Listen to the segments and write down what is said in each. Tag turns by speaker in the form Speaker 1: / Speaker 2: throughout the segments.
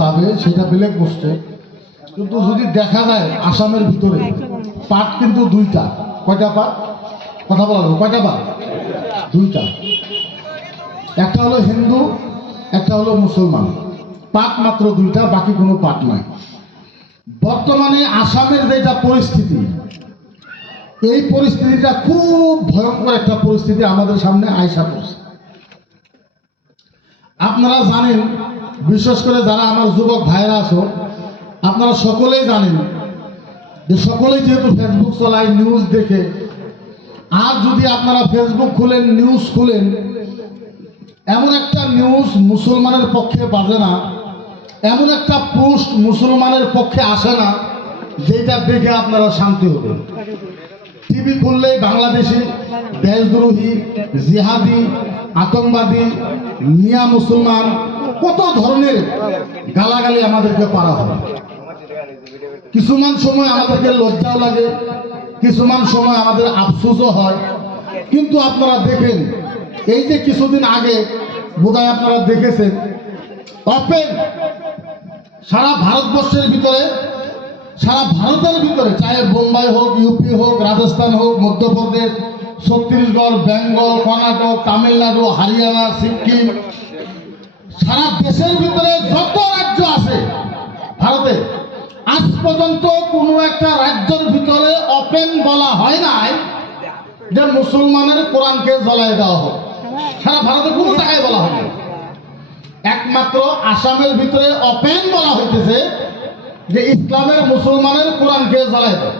Speaker 1: যাবে, সেটা বেলেগ বসছে কিন্তু যদি দেখা যায় আসামের ভিতরে, পাট কিন্তু দুইটা। কয়টা পাট? কথা বলা কয়টা পাট? দুইটা। একটা হলো হিন্দু, একটা হলো মুসলমান। পাট মাত্র দুইটা, বাকি কোনো পাট নাই। বর্তমানে আসামের যেটা পরিস্থিতি, এই পরিস্থিতিটা খুব ভয়ঙ্কর একটা পরিস্থিতি আমাদের সামনে আয়সা পড়ছে। আপনারা জানেন বিশেষ করে যারা আমার যুবক ভাইরা আছো আপনারা সকলেই জানেন যে সকলেই যেহেতু ফেসবুক চলায় নিউজ দেখে, আর যদি আপনারা ফেসবুক খুলেন নিউজ খুলেন, এমন একটা নিউজ মুসলমানের পক্ষে বাজে না, এমন একটা পোস্ট মুসলমানের পক্ষে আসে না, যেটা দেখে আপনারা শান্তি হবেন। টিভি খুললেই বাংলাদেশি, দেশদ্রোহী, জিহাদি, আতঙ্কবাদী, মিয়া মুসলমান কত ধরনের গালাগালি আমাদেরকে পারা হয়। কিছুমান সময় আমাদেরকে লজ্জাও লাগে, কিছুমান সময় আমাদের আফসোসও হয়। কিন্তু আপনারা দেখেন, এই যে কিছুদিন আগে বোধহয় আপনারা দেখেছেন ওপেন সারা ভারতবর্ষের ভিতরে, সারা ভারতের ভিতরে চাहे বোম্বাই হোক ইউপি হোক, রাজস্থান হোক, মধ্যপ্রদেশ, ছত্তিশগড়, বেঙ্গল, কর্ণাটক, তামিলনাড়ু, হরিয়ানা, সিকিম সারা দেশের ভিতরে যত রাজ্য আছে ভারতে, আজ পর্যন্ত কোনো একটা রাজ্যের ভিতরে ওপেন বলা হয় নাই যে মুসলমানের কোরআনকে জ্বলাই দেওয়া হোক। সারা ভারতে কোনো জায়গায় বলা হয়নি। একমাত্র আসামের ভিতরে ওপেন বলা হইতেছে যে ইসলামের মুসলমানের কোরআনকে জ্বালাই দেয়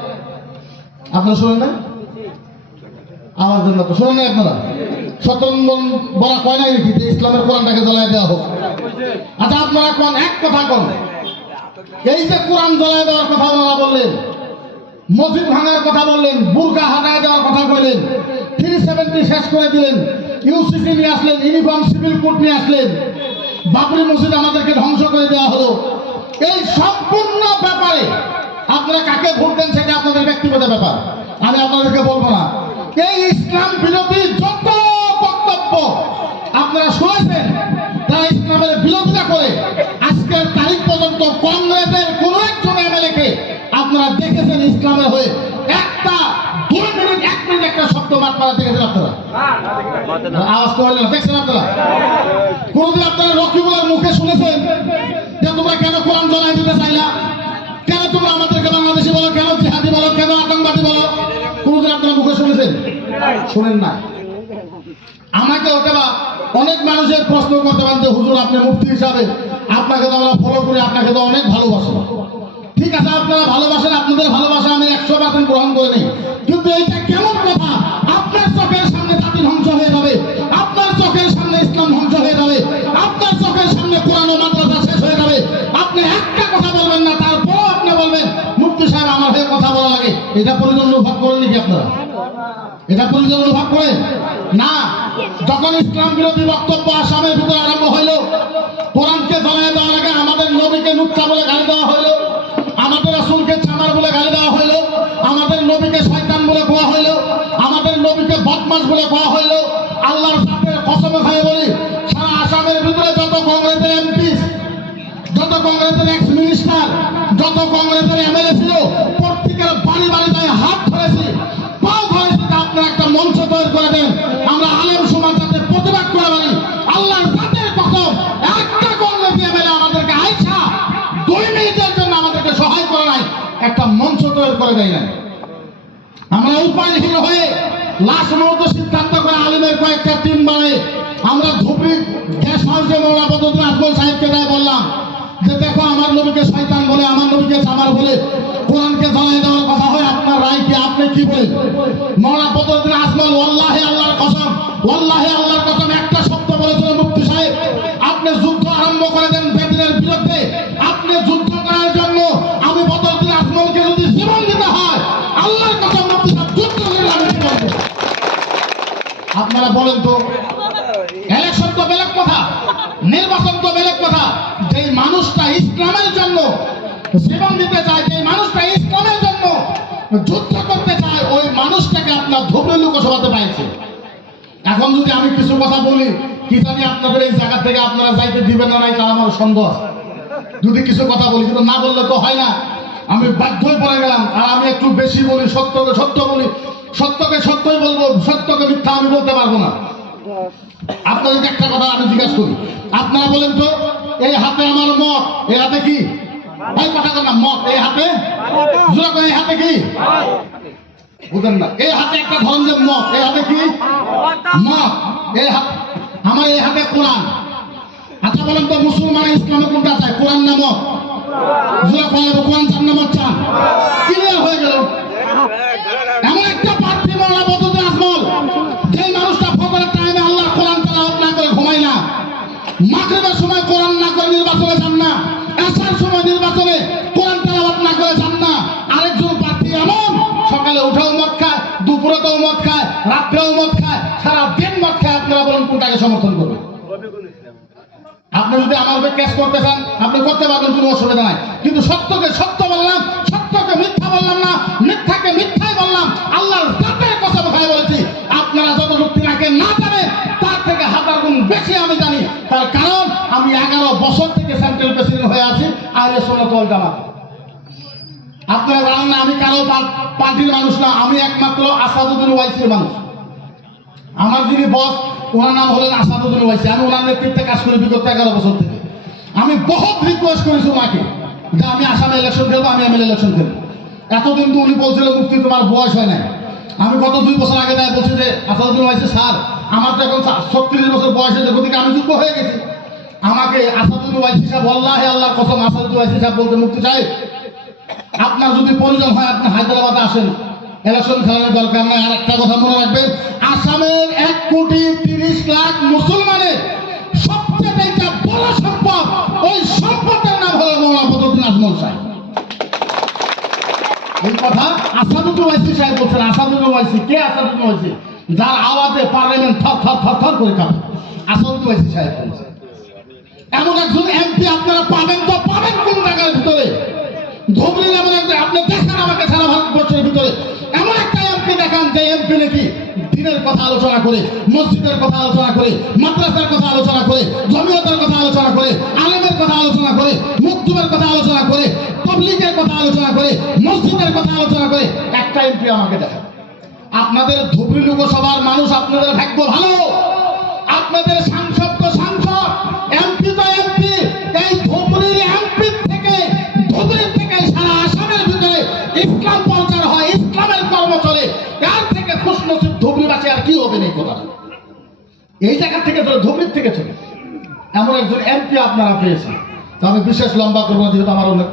Speaker 1: আপনারা শোনেন না? আমার জন্য তো। শোনেন না আপনারা? স্বতন্ত্র বলা কয় নাই নাকি যে ইসলামের কোরআনটাকে জ্বালাই দেওয়া হোক। আচ্ছা আপনারা কোন এক কথা কোন। এই যে কোরআন জ্বালাই দেওয়ার কথা ওনারা বললেন, মসজিদ ভাঙার কথা বললেন বুর্গা হাটায় দেওয়ার কথা বললেন থ্রি সেভেন্টি শেষ করে দিলেন ইউসিসি নিয়ে আসলেন, ইউনিফর্ম, সিভিল কোড নিয়ে আসলেন, বাবরি মসজিদ আমাদেরকে ধ্বংস করে দেওয়া হলো। এই সম্পূর্ণ ব্যাপারে আপনারা কাকে ভোট দেন সেটা আপনাদের ব্যক্তিগত ব্যাপার, আমি আপনাদেরকে বলব না। এই ইসলাম বিরোধী যত বক্তব্য আপনারা শুনেছেন? তারা ইসলামের বিরোধিতা করে আজকের তারিখ পর্যন্ত কংগ্রেসের কোন একজন এমএলএকে আপনারা দেখেছেন ইসলামের হয়ে? একটা মুখে শুনেছেন যে তোমরা কেন কোরআন জ্বলাই দিতে চাইলা? কেন তোমরা আমাদেরকে বাংলাদেশি বলো, কেন জিহাদি বলো, কেন আতঙ্কবাদী বলো? কোনদিন আপনারা মুখে শুনেছেন? শুনেন না আমাকে অথবা অনেক মানুষের প্রশ্ন করতে পারেন যে, হুজুর, আপনি মুফতি হিসাবে আপনাকে তো আমরা ফলো করি, আপনাকে তো অনেক ভালোবাসি। ঠিক আছে, আপনারা ভালোবাসেন, আপনাদের ভালোবাসা আমি একশো পার্সেন্ট গ্রহণ করে নিই। কিন্তু এইটা কেমন কথা? আপনার চোখের সামনে জাতি ধ্বংস হয়ে যাবে। আপনার চোখের সামনে ইসলাম ধ্বংস হয়ে যাবে। আপনার চোখের সামনে কোরআন মাদ্রাসা শেষ হয়ে যাবে। আপনি একটা কথা বলবেন না, তারপরও আপনি বলবেন মুক্তি সাহেব, আমার হয়ে কথা বলা লাগে। এটা পরিজন অনুভব করেন নাকি আপনারা? এটা পরিজন অনুভব করেন? না, যখন ইসলাম বিরোধী বক্তব্য আসামের ভিতরে আরম্ভ হইল, কোরআনকে জ্বলায় দেওয়ার আগে আমাদের নবীকে নুচ্ছা বলে গালি দেওয়া হইল, আমাদের রাসূলকে চামার বলে গালি দেওয়া হইল, আমাদের নবীকে শয়তান বলে কোয়া হইল, আমাদের নবীকে বদমাস বলে কোয়া হইল, আল্লাহর সাথে কসম খায় বলি, সারা আসামের ভিতরে যত কংগ্রেসের এমপি, যত কংগ্রেসের এক্স মিনিস্টার যত কংগ্রেসের এমএলএ একটা মঞ্চ তৈরি করে দেয় নাই। আমরা উপায়হীন হয়ে লাশ মতো সিদ্ধান্ত করে আলিমের কয়েকটা টিম বানাই। আমরা ধুবড়ি গ্যাস হাউসে মৌলা বদরুদ্দিন আকবর সাহেবকে তাই বললাম যে, দেখো, আমার নবীকে শয়তান বলে, আমার নবীকে জামার বলে, কোরআনকে জ্বালাই দেওয়ার কথা হয়, আপনার রায় কি, আপনি কি বলেন? মৌলা বদরুদ্দিন আজমল ওয়াল্লাহে আল্লাহর কসম, ওয়াল্লাহে আল্লাহর কসম বলেন তো। ইলেকশন তো বেলেগ কথা, নির্বাচন তো বেলেগ কথা। যেই মানুষটা ইসলামের জন্য জীবন দিতে চায়, যেই মানুষটা ইসলামের জন্য যুদ্ধ করতে চায়, ওই মানুষটাকে আপনার ধুবড়ে লোকসভাতে পাইছে। এখন যদি আমি কিছু কথা বলি, কি জানি আপনাদের এই জায়গা থেকে আপনারা যাইতে দিবেন না তার আমার সন্দেহ যদি কিছু কথা বলি, কিন্তু না বললে তো হয় না। আমি বাধ্য হয়ে পড়ে গেলাম, আর আমি একটু বেশি বলি সত্যকে সত্য বলি। সত্যকে সত্যই বলব, সত্যকে মিথ্যা আমি বলতে পারব না। আপনাদেরকে একটা কথা আমি জিজ্ঞাসা করি। আপনারা বলেন তো, এই হাতে আমার মত এই হাতে কি? ভাই, কথা কথা মত এই হাতে? এই হাতে কি? বুঝেন না, এই হাতে একটা ধরন যে মত এই হাতে কি? মত এই হাত, আমার এই হাতে কোরআন। আচ্ছা বলেন তো, মুসলমান ইসলামে কোনটা চায়? কোরআন না মত জোরে করে কোরআন চান না চান? ক্লিয়ার হয়ে গেল। রাত্রেও মদ খায় সারা দিন মদ খায়, আপনারা বলেন কোনটাকে সমর্থন করবেন? আপনি যদি আমার উপরে কেস করতে চান, আপনি করতে পারবেন, কোনো অসুবিধা নাই। কিন্তু সত্যকে সত্য বললাম, সত্যকে মিথ্যা বললাম না, মিথ্যাকে মিথ্যাই বললাম, আল্লাহর জাতের কথা কোথায় বলেছি। আপনারা যত না জানেন তার থেকে হাজার গুণ বেশি আমি জানি। তার কারণ, আমি এগারো বছর থেকে সেন্ট্রাল প্রেসিডেন্ট হয়ে আছি আইলে সোনাতল জামাত। আপনারা জানেন না, আমি কারও পার্টির মানুষ না, আমি একমাত্র আসাদুদ্দিন ওয়াইসির মানুষ। আমার যিনি বস, ওনার নাম হলেন আসাদুদ্দিন ওয়াইসি আমি ওনার নেতৃত্বে কাজ করি বিগত এগারো বছর থেকে। আমি বহুত রিকোয়েস্ট করেছি ওনাকে যে আমি আসামে ইলেকশন খেলব, আমি এমএলএ ইলেকশন খেলব। এতদিন তো উনি বলছিল, মুক্তি, তোমার বয়স হয় না আমি গত দুই বছর আগে তাই বলছি যে, আসাদুদ্দিন ওয়াইসি স্যার, আমার তো এখন ছত্রিশ বছর বয়স হয়েছে গতিকে আমি যোগ্য হয়ে গেছি? আমাকে আসাদুদ্দিন ওয়াইসি সাহেব আল্লাহ আল্লাহর কসম, আসাদুদ্দিন ওয়াইসি সাহেব বলতে মুক্তি চাই। আপনার যদি প্রয়োজন হয় আপনি হায়দ্রাবাদে আসেন। ইলেকশন খেলানোর দরকার নাই। আর একটা কথা মনে রাখবেন, আসামের এক কোটি তিরিশ লাখ মুসলমানের সবচেয়ে বড় সম্পদ ওই সম্পদের নাম হলো বদরুদ্দিন আজমল সাহেব। কে যার আওয়াজে থর থর আপনারা পাবেন তো পাবেন আমাকে সারা ভারতবর্ষের ভিতরে। এমন একটা এমপি দেখান, যে এমপি নাকি দিনের কথা আলোচনা করে, মসজিদের কথা আলোচনা করে, মাদ্রাসার কথা আলোচনা করে, জমিয়তের কথা আলোচনা করে, আলেমের কথা আলোচনা করে, মুক্তিবের কথা আলোচনা করে, তবলিগের কথা আলোচনা করে, মসজিদের কথা আলোচনা করে, একটা এমপি আমাকে দেখান। আপনাদের ধুবড়ি লোকসভার মানুষ আপনাদের ভাগ্য ভালো। আপনাদের সাংসদ এই জায়গা থেকে চলে ধুবড়ির থেকে চলে, এমন একজন এমপি আপনারা পেয়েছেন। তো আমি বিশেষ লম্বা করব যেহেতু আমার অনেক